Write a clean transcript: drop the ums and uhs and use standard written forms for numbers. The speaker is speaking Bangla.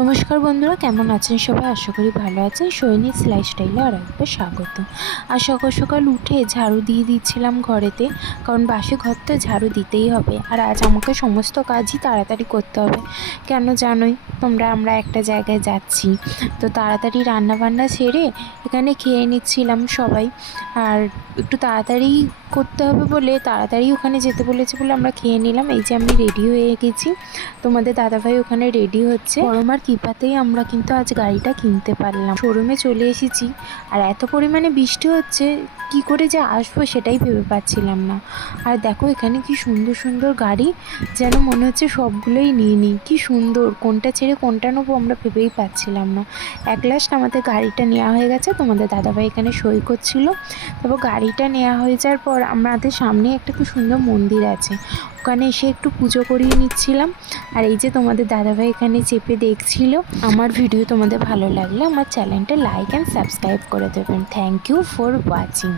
নমস্কার বন্ধুরা, কেমন আছেন সবাই? আশা করি ভালো আছেন। সৈনিক লাইফস্টাইলে আর একবার স্বাগত। আর সকাল সকাল উঠে ঝাড়ু দিয়ে দিচ্ছিলাম ঘরেতে, কারণ বাসি ঘর তো ঝাড়ু দিতেই হবে। আর আজ আমাকে সমস্ত কাজই তাড়াতাড়ি করতে হবে, কেন জানোই আমরা একটা জায়গায় যাচ্ছি, তো তাড়াতাড়ি রান্নাবান্না সেরে এখানে খেয়ে নিচ্ছিলাম সবাই। আর একটু তাড়াতাড়ি করতে হবে বলে তাড়াতাড়ি ওখানে যেতে বলেছে বলে আমরা খেয়ে নিলাম। এই যে আমি রেডি হয়ে গেছি, তোমাদের দাদাভাই ওখানে রেডি হচ্ছে। পরমার কৃপাতেই আমরা কিন্তু আজ গাড়িটা কিনতে পারলাম। শোরুমে চলে এসেছি, আর এত পরিমাণে বৃষ্টি হচ্ছে, কি করে যে আসবো সেটাই ভেবে পাচ্ছিলাম না। আর দেখো এখানে কি সুন্দর সুন্দর গাড়ি, যেন মনে হচ্ছে সবগুলোই নিয়ে নিই। কি সুন্দর, কোনটা ছেড়ে কোনটা নেবো আমরা ভেবেই পাচ্ছিলাম না। এক লাস্ট আমাদের গাড়িটা নেওয়া হয়ে গেছে, তোমাদের দাদাভাই এখানে সই করছিল। তারপর গাড়িটা নেওয়া হয়ে যাওয়ার পর আমাদের সামনে একটা খুব সুন্দর মন্দির আছে, ওখানে এসে একটু পুজো করিয়ে নিচ্ছিলাম। আর এই যে তোমাদের দাদাভাই এখানে চেপে দেখছিল। আমার ভিডিও তোমাদের ভালো লাগলে আমার চ্যানেলটা লাইক অ্যান্ড সাবস্ক্রাইব করে দেবেন। Thank you for watching.